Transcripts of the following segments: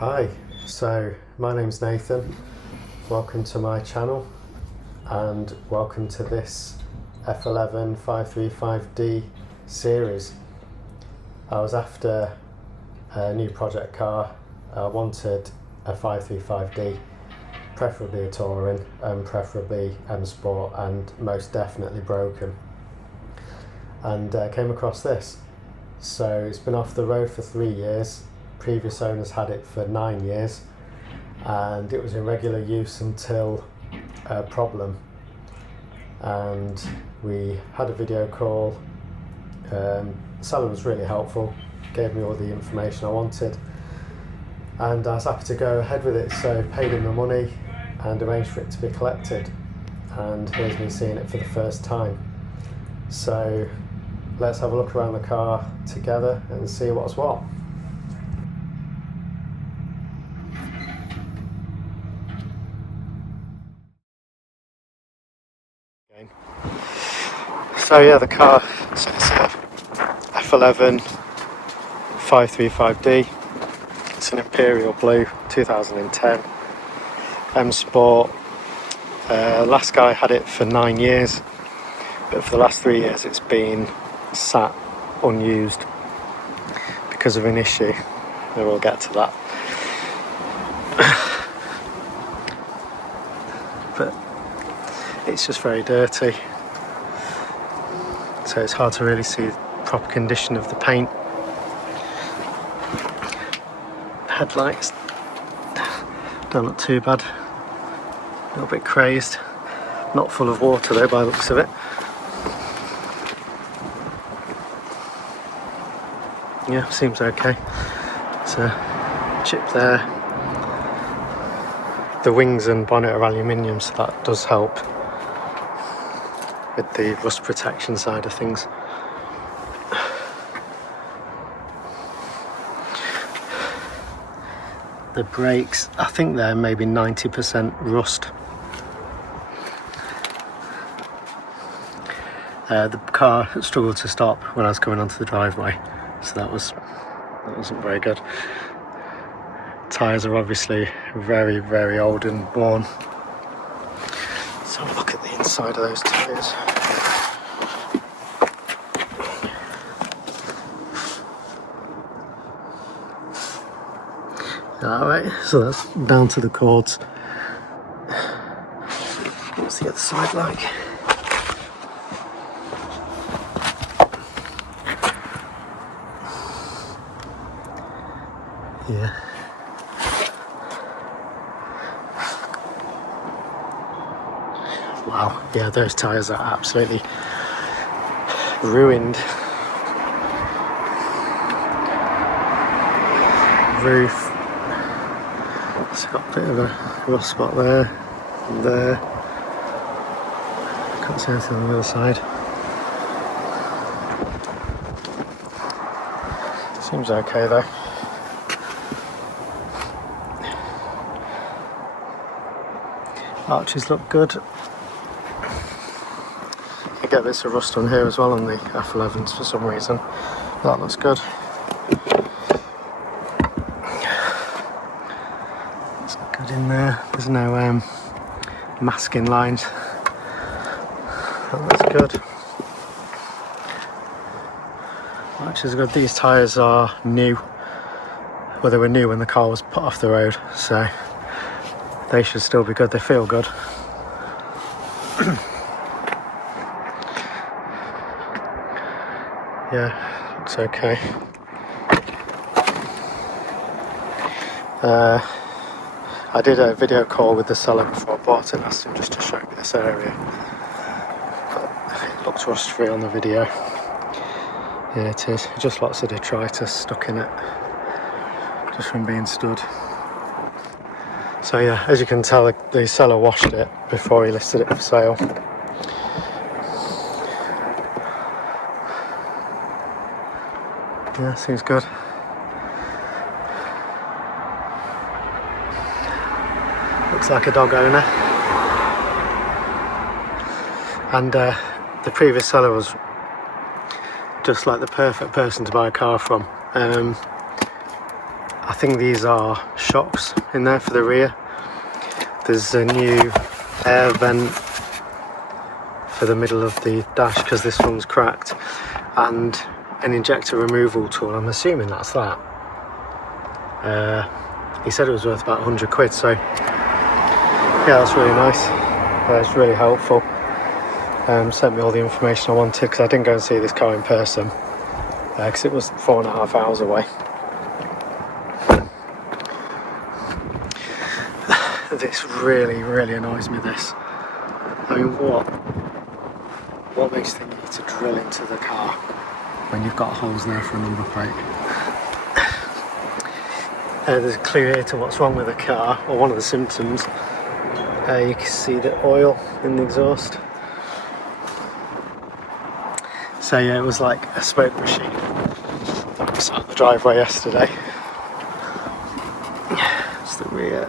Hi, so my name's Nathan. Welcome to my channel and welcome to this F11 535D series. I was after a new project car. I wanted a 535D, preferably a Touring and preferably M Sport, and most definitely broken, and came across this. So it's been off the road for 3 years. Previous owners had it for 9 years, and it was in regular use until a problem, and we had a video call. The seller was really helpful, gave me all the information I wanted, and I was happy to go ahead with it. So paid him the money and arranged for it to be collected, and here's me seeing it for the first time. So let's have a look around the car together and see what's what. So yeah, the car, so it's a F11 535D. It's an Imperial Blue 2010 M Sport. Last guy had it for 9 years, but for the last 3 years it's been sat unused because of an issue, and we'll get to that. But it's just very dirty, so it's hard to really see the proper condition of the paint. Headlights don't look too bad, a little bit crazed, not full of water though by the looks of it. Yeah, seems okay. It's a chip there. The wings and bonnet are aluminium, so that does help with the rust protection side of things. The brakes, I think they're maybe 90% rust. The car struggled to stop when I was coming onto the driveway, so that wasn't very good. Tyres are obviously very, very old and worn. So look at the inside of those tyres. Alright, so that's down to the cords. What's the other side like? Yeah. Wow, yeah, those tyres are absolutely ruined. Roof. It's got a bit of a rust spot there and there. Can't see anything on the other side. Seems okay though. Arches look good. I get bits of rust on here as well on the F11s for some reason. That looks good. It's good in there. There's no masking lines. That looks good. Arches are good. These tyres are new. Well, they were new when the car was put off the road, so they should still be good. They feel good. Yeah, looks okay. I did a video call with the seller before I bought it, asked him just to show me this area, but it looks rust free on the video. Yeah, it is. Just lots of detritus stuck in it, just from being stood. So yeah, as you can tell, the seller washed it before he listed it for sale. Yeah, seems good. Looks like a dog owner. And the previous seller was just like the perfect person to buy a car from. I think these are shocks in there for the rear. There's a new air vent for the middle of the dash because this one's cracked, and an injector removal tool. I'm assuming that's that. He said it was worth about 100 quid, so yeah, that's really nice. It's really helpful. Sent me all the information I wanted because I didn't go and see this car in person because it was 4.5 hours away. This really annoys me, this. I mean, what makes you think you need to drill into the car when you've got holes there for a number plate? There's a clue here to what's wrong with the car, or one of the symptoms. You can see the oil in the exhaust. So yeah, it was like a smoke machine that was out the driveway yesterday. It's the rear.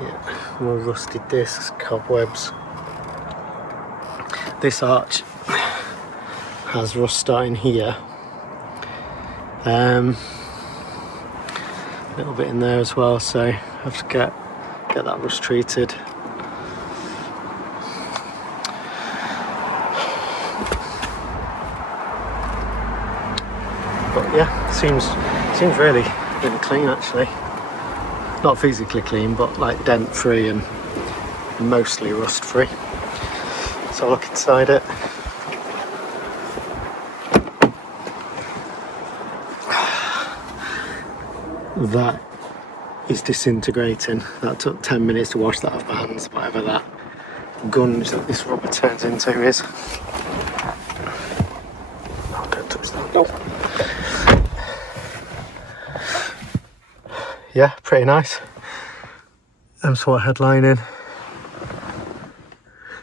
Yeah, more rusty discs, cobwebs. This arch has rust starting here. A little bit in there as well, so I have to get that rust treated. But yeah, seems really clean actually. Not physically clean, but like dent free and mostly rust free. So I'll look inside it. That is disintegrating. That took 10 minutes to wash that off my hands, whatever that gunge that this rubber turns into is. Oh, don't touch that. No. Yeah, pretty nice. M-Sport headlining.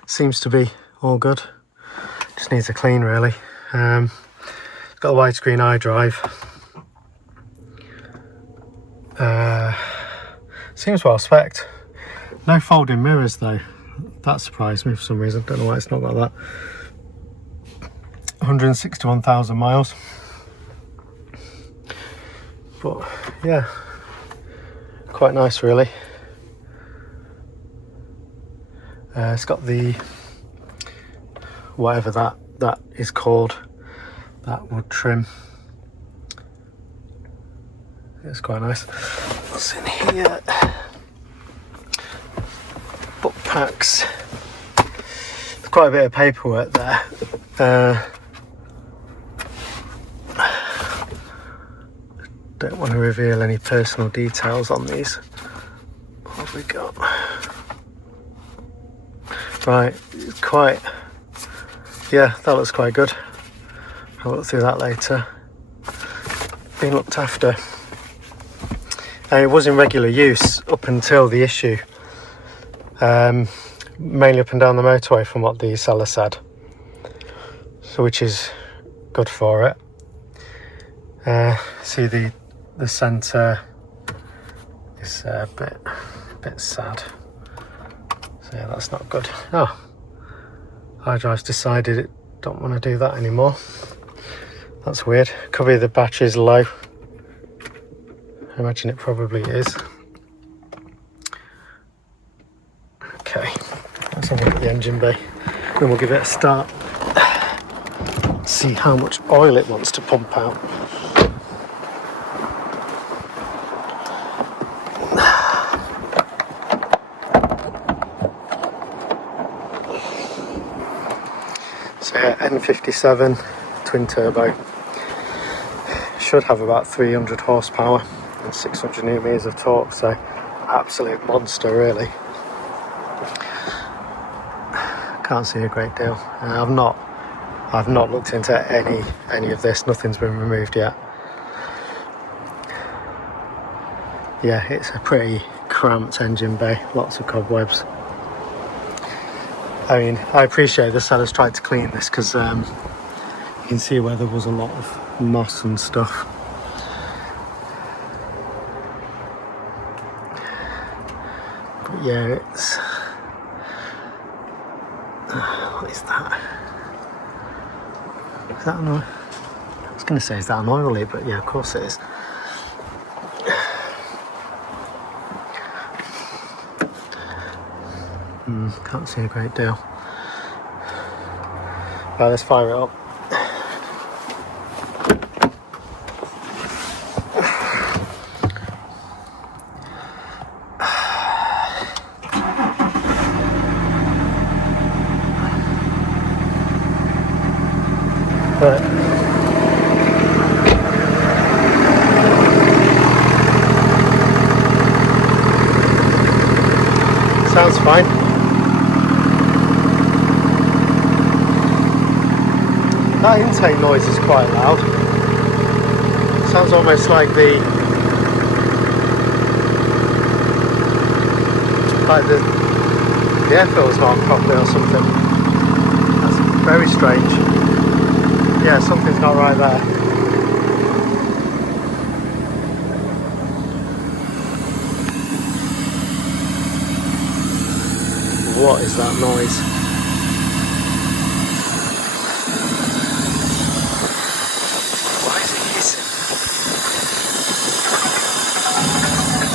Seems to be all good. Just needs a clean really. It's got a widescreen iDrive. Seems well spec'd. No folding mirrors though. That surprised me for some reason. Don't know why it's not got that. 161,000 miles. But yeah, quite nice really. It's got the whatever that is called, that wood trim. It's quite nice. What's in here? Book packs. There's quite a bit of paperwork there. Don't want to reveal any personal details on these. What have we got? Right, it's quite. Yeah, that looks quite good. I'll look through that later. Being looked after. It was in regular use up until the issue. Mainly up and down the motorway from what the seller said. So which is good for it. See the centre is a bit sad. So yeah, that's not good. Oh, iDrive's decided it don't want to do that anymore. That's weird. Could be the battery's low. I imagine it probably is. Okay, let's have a look at the engine bay. Then we'll give it a start. See how much oil it wants to pump out. So yeah, N57 twin turbo. Should have about 300 horsepower and 600 newton meters of torque, so absolute monster really. Can't see a great deal. I've not looked into any of this. Nothing's been removed yet. Yeah, it's a pretty cramped engine bay. Lots of cobwebs. I mean, I appreciate the seller's tried to clean this because you can see where there was a lot of moss and stuff. But yeah, it's... what is that? Is that an oil? I was going to say, is that an oil leak? But yeah, of course it is. Can't see a great deal. Right, let's fire it up. Right. Sounds fine. That intake noise is quite loud. Sounds almost like the air filter's not on properly or something. That's very strange. Yeah, something's not right there. What is that noise? Why is it hissing?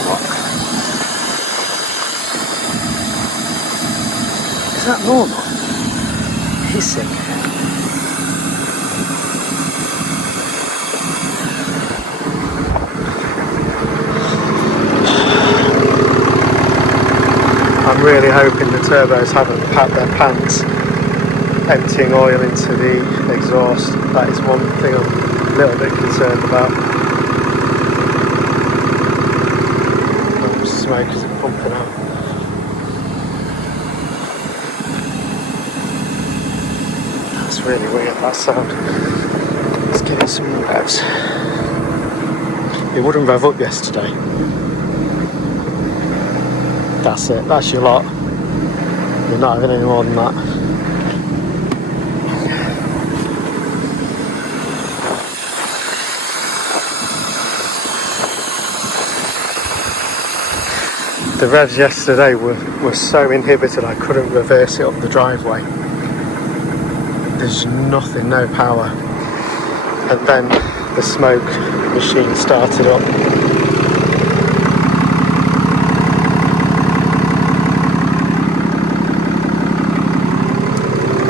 What? Is that normal? Hissing. I'm really hoping the turbos haven't packed their pants emptying oil into the exhaust. That is one thing I'm a little bit concerned about. How much smoke is it pumping out? That's really weird, that sound. Let's give it some revs. It wouldn't rev up yesterday. That's it, that's your lot. You're not having any more than that. The revs yesterday were so inhibited I couldn't reverse it up the driveway. There's nothing, no power. And then the smoke machine started up.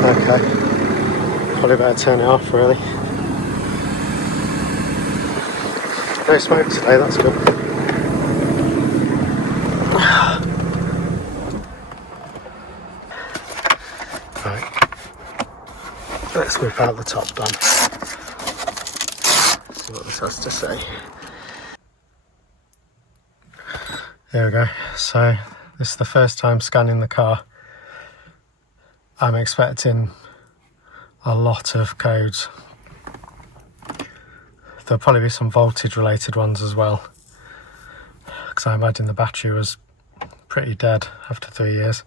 Okay, probably better turn it off really. No smoke today, that's good. Right, let's whip out the top down. See what this has to say. There we go, so this is the first time scanning the car. I'm expecting a lot of codes. There'll probably be some voltage related ones as well, because I imagine the battery was pretty dead after 3 years.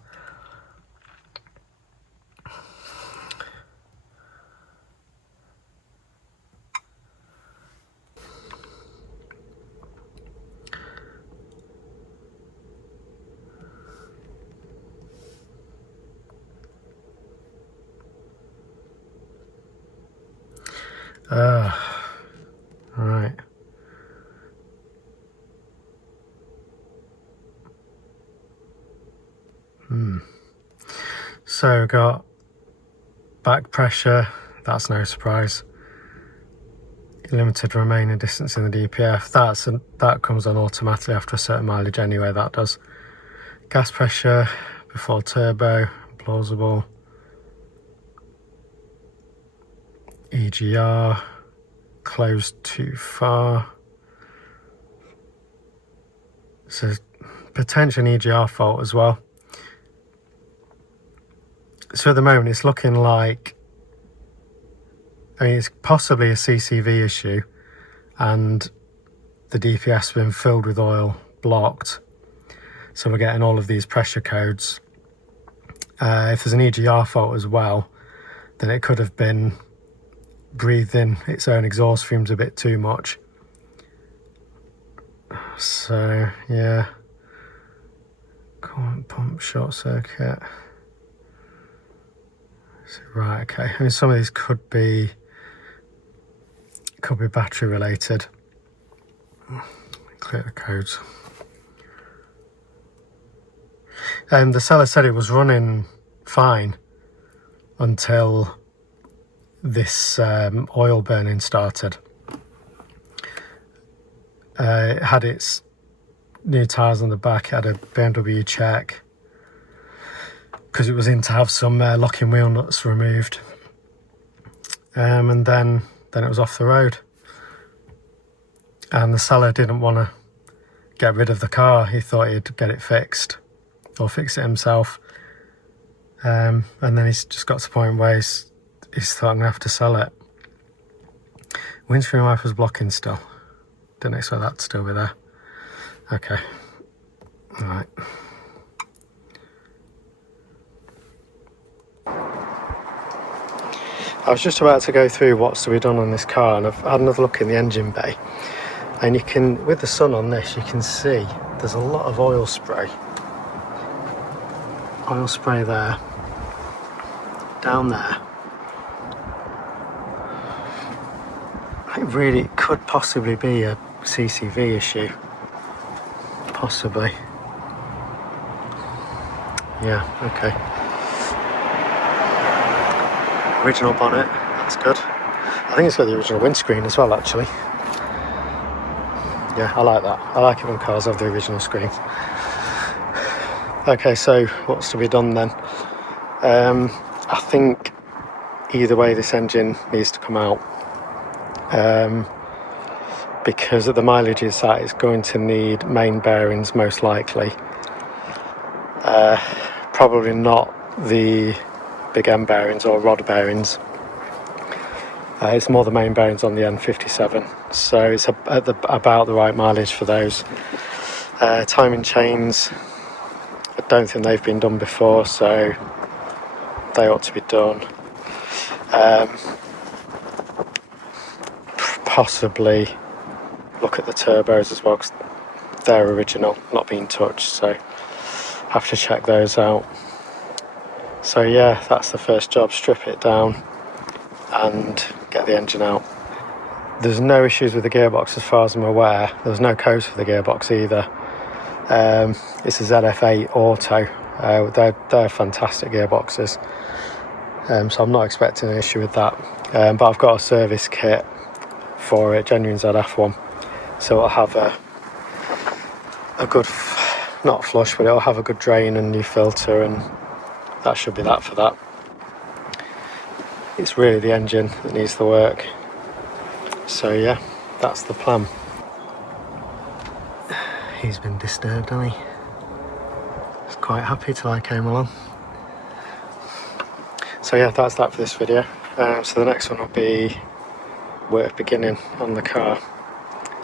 Right. So we've got back pressure, that's no surprise. Limited remaining distance in the DPF, that comes on automatically after a certain mileage anyway, that does. Gas pressure before turbo, plausible. EGR, closed too far. So potential EGR fault as well. So at the moment it's looking like, I mean, it's possibly a CCV issue and the DPF's has been filled with oil, blocked. So we're getting all of these pressure codes. If there's an EGR fault as well, then it could have been breathed in its own exhaust fumes a bit too much. So yeah, coolant pump short circuit. So, right, okay. I mean, some of these could be battery related. Clear the codes. The seller said it was running fine until this oil burning started. It had its new tyres on the back, it had a BMW check, because it was in to have some locking wheel nuts removed. And then it was off the road. And the seller didn't want to get rid of the car. He thought he'd get it fixed or fix it himself. And then he's just got to the point where he's thought, I'm going to have to sell it. Windscreen wipers blocking still. Didn't expect that to still be there. Okay. Alright. I was just about to go through what's to be done on this car, and I've had another look in the engine bay, and you can, with the sun on this, you can see there's a lot of oil spray there, down there. It really could possibly be a CCV issue, possibly. Yeah, okay. Original bonnet, that's good. I think it's got the original windscreen as well, actually. Yeah, I like that. I like it when cars have the original screen. Okay, so what's to be done then? I think either way this engine needs to come out. Because at the mileage it's at, it's going to need main bearings most likely. Probably not the big M bearings or rod bearings. It's more the main bearings on the N57, so it's at about the right mileage for those. Timing chains, I don't think they've been done before, so they ought to be done. Possibly look at the turbos as well, because they're original, not being touched, so have to check those out. So yeah, that's the first job, strip it down and get the engine out. There's no issues with the gearbox as far as I'm aware. There's no codes for the gearbox either. It's a ZF8 Auto. They're fantastic gearboxes. So I'm not expecting an issue with that. But I've got a service kit for it, genuine ZF one. So it'll have a good, not flush, but it'll have a good drain and new filter, and that should be that for that. It's really the engine that needs the work. So yeah, that's the plan. He's been disturbed, hasn't he? He's quite happy till I came along. So yeah, that's that for this video. So the next one will be work beginning on the car.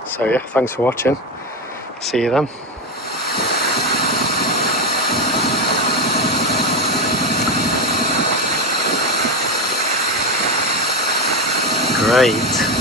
So yeah, thanks for watching. See you then. Great.